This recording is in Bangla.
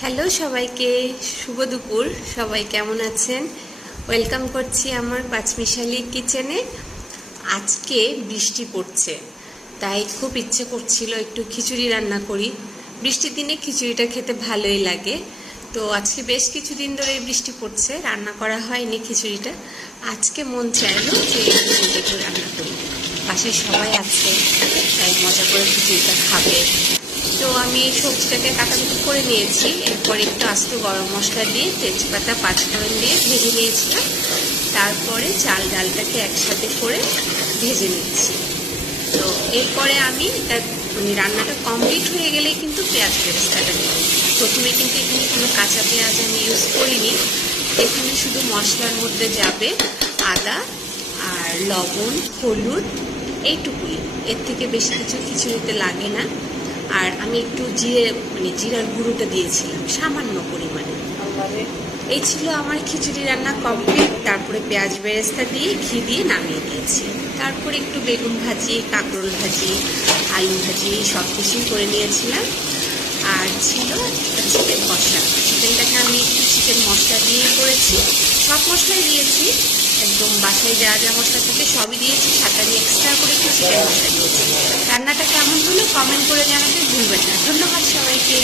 হ্যালো সবাইকে, শুভ দুপুর। সবাই কেমন আছেন? ওয়েলকাম করছি আমার পাঁচমিশালি কিচেনে। আজকে বৃষ্টি পড়ছে, তাই খুব ইচ্ছে করছিল একটু খিচুড়ি রান্না করি। বৃষ্টির দিনে খিচুড়িটা খেতে ভালোই লাগে। তো আজকে বেশ কিছুদিন ধরে বৃষ্টি পড়ছে, রান্না করা হয়নি খিচুড়িটা। আজকে মন চাইলো যে খিচুড়িটা একটু রান্না করি। বাসায় সবাই আছে, তাই মজা করে খিচুড়িটা খাবে। তো আমি সবজিটাকে কাটাকুটি করে নিয়েছি। এরপর একটু আস্ত গরম মশলা দিয়ে, তেজপাতা, পাঁচফোড়ন দিয়ে ভেজে নিয়েছিলাম। তারপরে চাল ডালটাকে একসাথে করে ভেজে নিচ্ছি। তো এরপরে আমি রান্নাটা কমপ্লিট হয়ে গেলে কিন্তু পেঁয়াজ বেরেস্তাটা দিই। প্রথমে কিন্তু এখানে কোনো কাঁচা পেঁয়াজ আমি ইউজ করিনি। এখানে শুধু মশলার মধ্যে যাবে আদা আর লবণ, হলুদ, এইটুকুই। এর থেকে বেশি কিছু খিচুড়িতে লাগে না। আর আমি একটু জিরার গুঁড়োটা দিয়েছিলাম সামান্য পরিমাণে। এই ছিল আমার খিচুড়ি রান্না কমপ্লিট। তারপরে পেঁয়াজ বেরেস্তা দিয়ে ঘি দিয়ে নামিয়ে দিয়েছি। তারপরে একটু বেগুন ভাজি, কাঁকরোল ভাজি, আলু ভাজি সব কিছুই করে নিয়েছিলাম। আর ছিল চিকেন কষা। চিকেনটাকে আমি একটু চিকেন মশলা দিয়ে করেছি, সব মশলাই দিয়েছি, একদম বাসায় যা যা মশলা থাকে সবই দিয়েছি, সাথে আমি এক্সট্রা করে একটু চিকেন মশলা দিয়েছি। রান্নাটা কেমন হলো কমেন্ট করে জানাতে ভুলবেন না। ধন্যবাদ সবাইকে।